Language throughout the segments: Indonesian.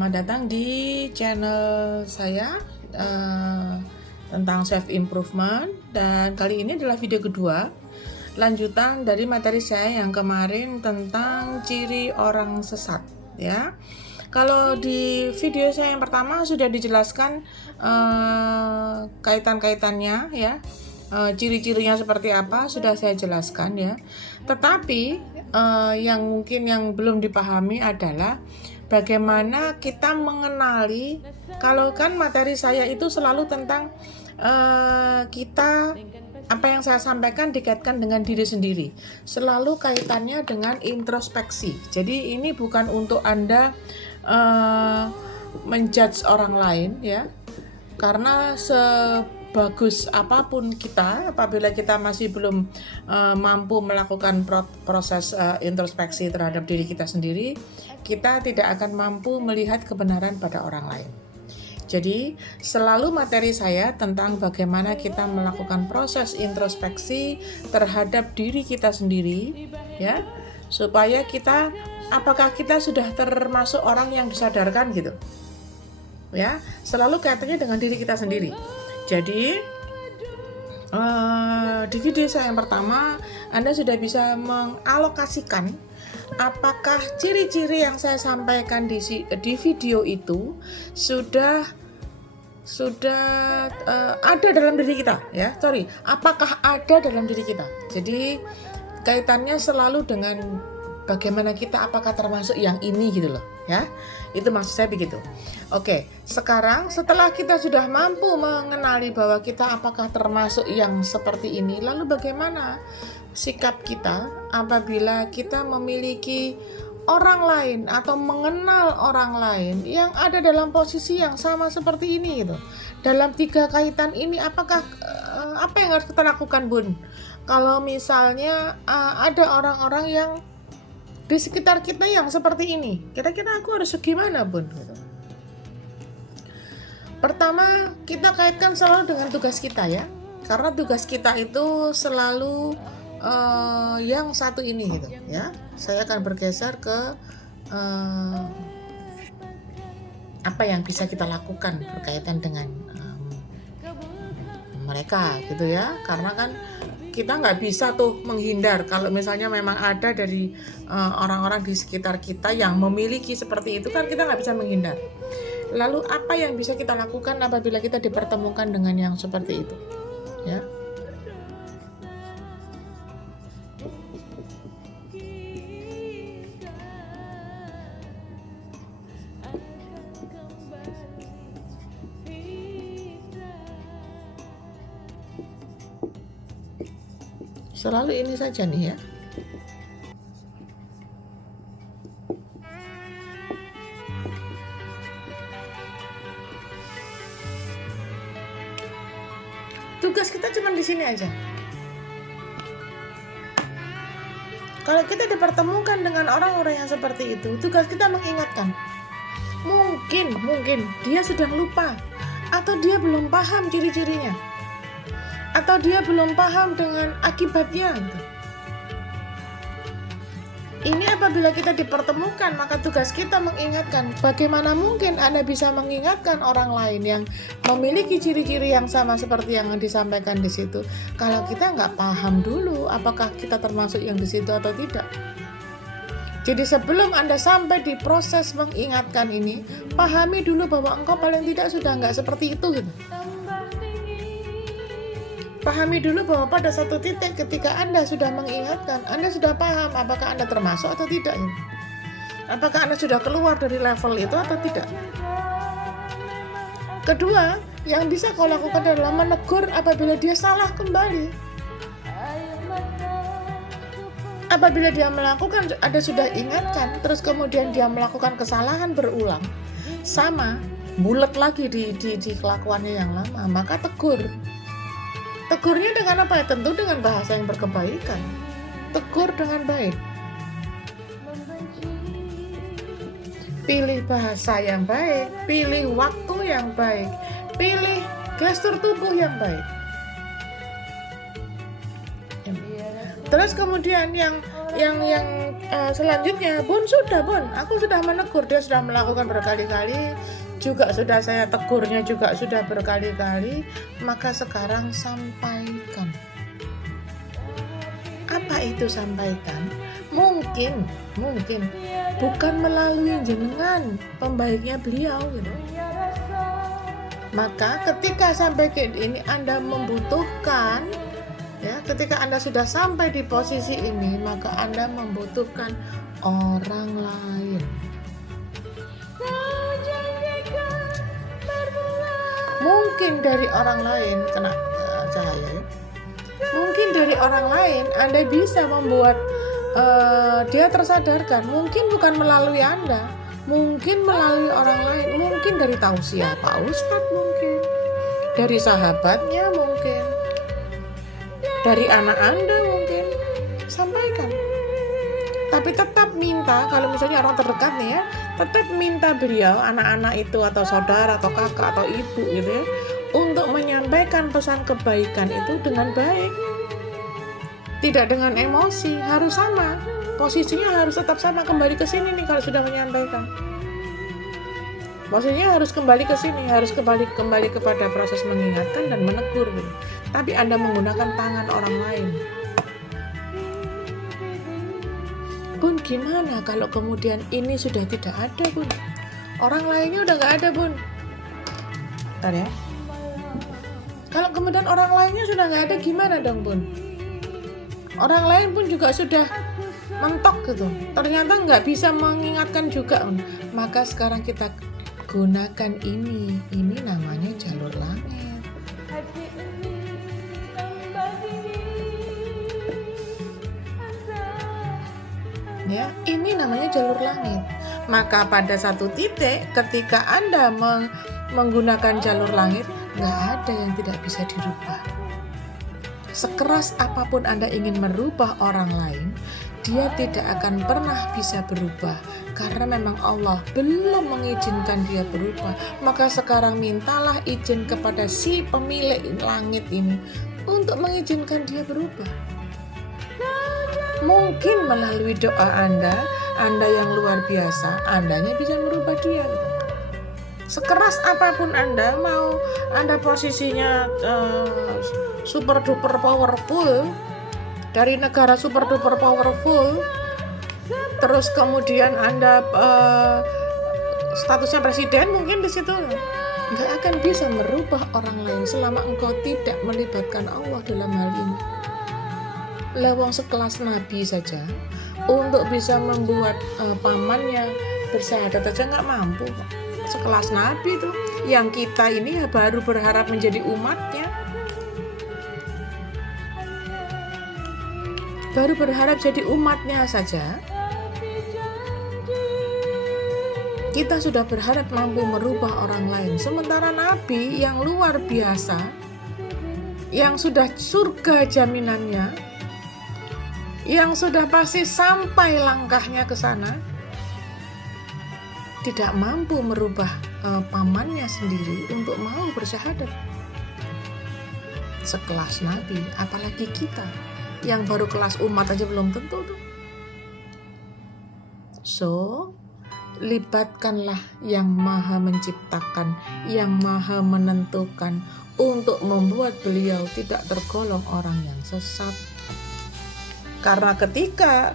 Selamat datang di channel saya tentang self improvement, dan kali ini adalah video kedua lanjutan dari materi saya yang kemarin tentang ciri orang sesat ya. Kalau di video saya yang pertama sudah dijelaskan kaitan-kaitannya ya, ciri-cirinya seperti apa sudah saya jelaskan ya. Tetapi yang mungkin yang belum dipahami adalah bagaimana kita mengenali, kalau kan materi saya itu selalu tentang kita, apa yang saya sampaikan dikaitkan dengan diri sendiri, selalu kaitannya dengan introspeksi. Jadi ini bukan untuk Anda menjudge orang lain ya, karena sebagus apapun kita, apabila kita masih belum mampu melakukan proses introspeksi terhadap diri kita sendiri, kita tidak akan mampu melihat kebenaran pada orang lain. Jadi selalu materi saya tentang bagaimana kita melakukan proses introspeksi terhadap diri kita sendiri ya, supaya kita, apakah kita sudah termasuk orang yang disadarkan gitu ya, selalu kaitannya dengan diri kita sendiri. Jadi di video saya yang pertama Anda sudah bisa mengalokasikan apakah ciri-ciri yang saya sampaikan di video itu sudah ada dalam diri kita ya, apakah ada dalam diri kita. Jadi kaitannya selalu dengan bagaimana kita, apakah termasuk yang ini gitu loh ya, itu maksud saya begitu. Oke, sekarang setelah kita sudah mampu mengenali bahwa kita apakah termasuk yang seperti ini, lalu bagaimana sikap kita apabila kita memiliki orang lain atau mengenal orang lain yang ada dalam posisi yang sama seperti ini gitu. Dalam 3 kaitan ini, apakah apa yang harus kita lakukan, Bun? Kalau misalnya ada orang-orang yang di sekitar kita yang seperti ini, kira-kira aku harus gimana, Bun? Gitu. Pertama, kita kaitkan selalu dengan tugas kita ya, karena tugas kita itu selalu yang satu ini gitu ya. Saya akan bergeser ke apa yang bisa kita lakukan berkaitan dengan mereka gitu ya, karena kan kita nggak bisa tuh menghindar kalau misalnya memang ada dari orang-orang di sekitar kita yang memiliki seperti itu, kan kita nggak bisa menghindar. Lalu apa yang bisa kita lakukan apabila kita dipertemukan dengan yang seperti itu ya? Selalu ini saja nih ya. Tugas kita cuma di sini aja. Kalau kita dipertemukan dengan orang-orang yang seperti itu, tugas kita mengingatkan. Mungkin dia sudah lupa, atau dia belum paham ciri-cirinya, atau dia belum paham dengan akibatnya gitu. Ini apabila kita dipertemukan, maka tugas kita mengingatkan. Bagaimana mungkin Anda bisa mengingatkan orang lain yang memiliki ciri-ciri yang sama seperti yang disampaikan di situ, kalau kita nggak paham dulu apakah kita termasuk yang di situ atau tidak. Jadi sebelum Anda sampai di proses mengingatkan ini, pahami dulu bahwa engkau paling tidak sudah nggak seperti itu gitu. Pahami dulu bahwa pada satu titik ketika Anda sudah mengingatkan, Anda sudah paham apakah Anda termasuk atau tidak. Apakah Anda sudah keluar dari level itu atau tidak. Kedua, yang bisa kau lakukan adalah menegur apabila dia salah kembali. Apabila dia melakukan, Anda sudah ingatkan, terus kemudian dia melakukan kesalahan berulang, sama, bulat lagi di kelakuannya yang lama, maka tegur. Tegurnya dengan apa ya? Tentu dengan bahasa yang berkebaikan. Tegur dengan baik. Pilih bahasa yang baik, pilih waktu yang baik, pilih gestur tubuh yang baik. Terus kemudian yang selanjutnya, Bun, aku sudah menegur, dia sudah melakukan berkali-kali, juga sudah saya tegurnya juga sudah berkali-kali, maka sekarang sampaikan. Apa itu sampaikan? Mungkin bukan melalui jenengan, pembaiknya beliau gitu. Maka ketika sampai ke ini Anda membutuhkan, ya, ketika Anda sudah sampai di posisi ini, maka Anda membutuhkan orang lain. Mungkin dari orang lain kena cahaya ya. Mungkin dari orang lain Anda bisa membuat dia tersadarkan. Mungkin bukan melalui Anda, mungkin melalui orang lain, mungkin dari tausiah Pak Ustadz, mungkin dari sahabatnya, mungkin dari anak Anda, mungkin sampaikan. Tapi tetap minta, kalau misalnya orang terdekat nih ya, tetap minta beliau, anak-anak itu atau saudara atau kakak atau ibu gitu ya, untuk menyampaikan pesan kebaikan itu dengan baik, tidak dengan emosi, harus sama, posisinya harus tetap sama, kembali ke sini nih kalau sudah menyampaikan. Posisinya harus kembali ke sini, harus kembali kepada proses mengingatkan dan menegur gitu. Tapi Anda menggunakan tangan orang lain. Bun, gimana kalau kemudian ini sudah tidak ada, Bun? Orang lainnya udah nggak ada, Bun. Bentar ya. Kalau kemudian orang lainnya sudah nggak ada, gimana dong, Bun? Orang lain pun juga sudah mentok gitu. Ternyata nggak bisa mengingatkan juga, Bun. Maka sekarang kita gunakan ini namanya jalur langit. Ya, ini namanya jalur langit. Maka pada satu titik ketika Anda menggunakan jalur langit, nggak ada yang tidak bisa dirubah. Sekeras apapun Anda ingin merubah orang lain, dia tidak akan pernah bisa berubah karena memang Allah belum mengizinkan dia berubah. Maka sekarang mintalah izin kepada si pemilik langit ini untuk mengizinkan dia berubah. Mungkin melalui doa Anda yang luar biasa, Andanya bisa merubah dia. Sekeras apapun Anda mau, Anda posisinya super duper powerful, dari negara super duper powerful, terus kemudian Anda statusnya presiden, mungkin di situ nggak akan bisa merubah orang lain selama engkau tidak melibatkan Allah dalam hal ini. Lewong sekelas Nabi saja untuk bisa membuat pamannya bersyahadat aja nggak mampu. Sekelas Nabi itu, yang kita ini ya baru berharap menjadi umatnya, baru berharap jadi umatnya saja, kita sudah berharap mampu merubah orang lain. Sementara Nabi yang luar biasa, yang sudah surga jaminannya, yang sudah pasti sampai langkahnya ke sana, tidak mampu merubah pamannya sendiri untuk mau bersyahadat. Sekelas Nabi, apalagi kita yang baru kelas umat aja belum tentu tuh. So, libatkanlah yang maha menciptakan, yang maha menentukan untuk membuat beliau tidak tergolong orang yang sesat. Karena ketika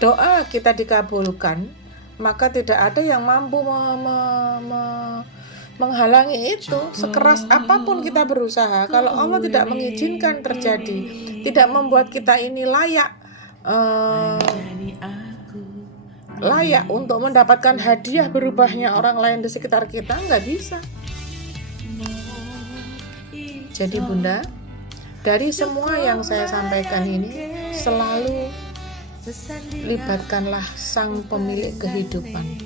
doa kita dikabulkan, maka tidak ada yang mampu menghalangi itu. Sekeras apapun kita berusaha, kalau Allah tidak mengizinkan terjadi, tidak membuat kita ini layak untuk mendapatkan hadiah berubahnya orang lain di sekitar kita, nggak bisa. Jadi Bunda, dari semua yang saya sampaikan ini, selalu libatkanlah sang pemilik kehidupan,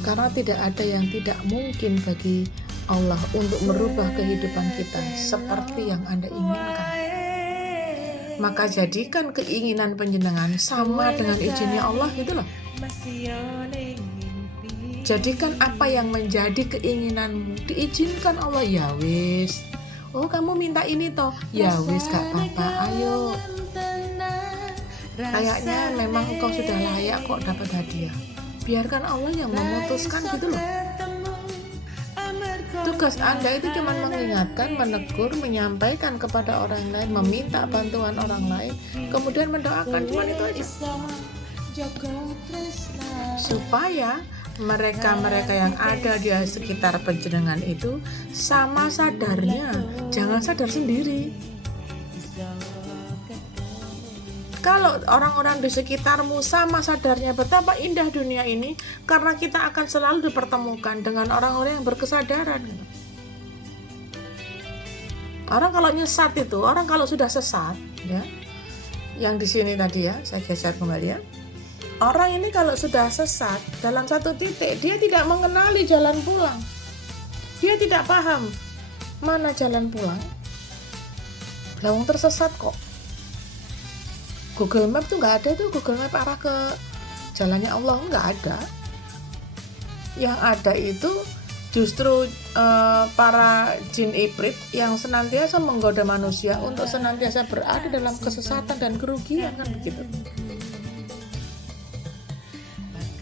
karena tidak ada yang tidak mungkin bagi Allah untuk merubah kehidupan kita seperti yang Anda inginkan. Maka jadikan keinginan panjenengan sama dengan izinnya Allah gitu loh. Jadikan apa yang menjadi keinginanmu diizinkan Allah. Ya wis, oh kamu minta ini toh, ya wis gak apa-apa, ayo Kayaknya memang engkau sudah layak kok dapat hadiah. Biarkan Allah yang memutuskan gitu loh. Tugas Anda itu cuma mengingatkan, menegur, menyampaikan kepada orang lain, meminta bantuan orang lain, kemudian mendoakan, cuma itu aja. Supaya mereka-mereka yang ada di sekitar panjenengan itu sama sadarnya, jangan sadar sendiri. Kalau orang-orang di sekitarmu sama sadarnya betapa indah dunia ini, karena kita akan selalu dipertemukan dengan orang-orang yang berkesadaran. Orang kalau nyesat itu, orang kalau sudah sesat, ya, yang di sini tadi ya, saya geser kembali ya. Orang ini kalau sudah sesat dalam satu titik, dia tidak mengenali jalan pulang. Dia tidak paham mana jalan pulang. Lawang tersesat kok. Google Map tuh nggak ada tuh, Google Map arah ke jalannya Allah, nggak ada. Yang ada itu justru para jin ibrit yang senantiasa menggoda manusia untuk senantiasa berada dalam kesesatan dan kerugian, kan begitu.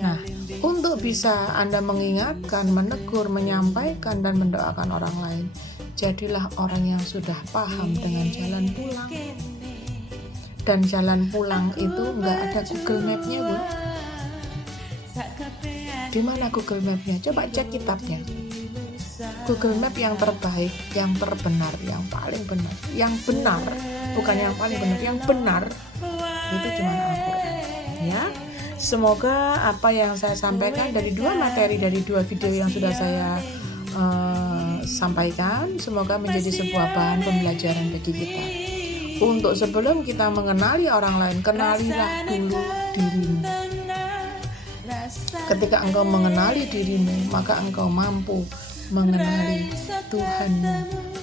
Nah, untuk bisa Anda mengingatkan, menegur, menyampaikan, dan mendoakan orang lain, jadilah orang yang sudah paham dengan jalan pulang. Dan jalan pulang itu nggak ada Google Map-nya, Bu. Di mana Google Map-nya? Coba cek kitabnya. Google Map yang terbaik, yang terbenar, yang paling benar, yang benar, bukan yang paling benar, yang benar itu cuma Al-Quran. Ya, semoga apa yang saya sampaikan dari dua materi, dari dua video yang sudah saya sampaikan, semoga menjadi sebuah bahan pembelajaran bagi kita. Untuk sebelum kita mengenali orang lain, kenalilah dulu dirimu. Ketika engkau mengenali dirimu, maka engkau mampu mengenali Tuhanmu.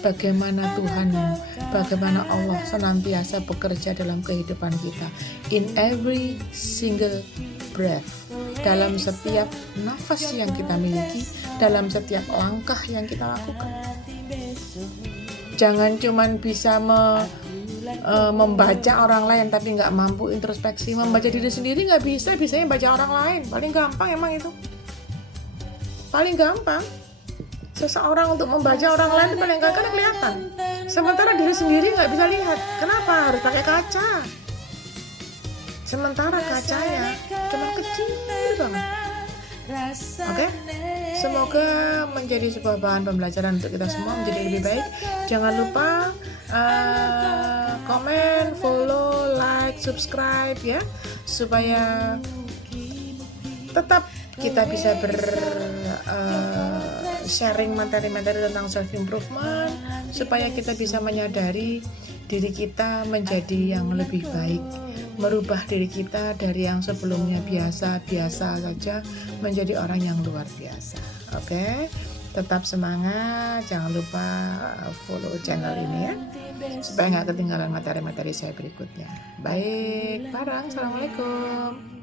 Bagaimana Tuhanmu, bagaimana Allah senantiasa bekerja dalam kehidupan kita. In every single breath, dalam setiap nafas yang kita miliki, dalam setiap langkah yang kita lakukan. Jangan cuman bisa membaca orang lain tapi nggak mampu introspeksi. Membaca diri sendiri nggak bisa, bisanya baca orang lain. Paling gampang emang itu, paling gampang. Seseorang untuk membaca orang lain itu paling gampang, kelihatan. Sementara diri sendiri nggak bisa lihat. Kenapa harus pakai kaca? Sementara kacanya cuma kecil banget. Oke? Semoga menjadi sebuah bahan pembelajaran untuk kita semua menjadi lebih baik. Jangan lupa komen, follow, like, subscribe ya, supaya tetap kita bisa sharing materi-materi tentang self improvement, supaya kita bisa menyadari diri kita menjadi yang lebih baik, merubah diri kita dari yang sebelumnya biasa-biasa saja menjadi orang yang luar biasa. Oke? Tetap semangat, jangan lupa follow channel ini ya, supaya nggak ketinggalan materi-materi saya berikutnya. Baik, Parang, Assalamualaikum.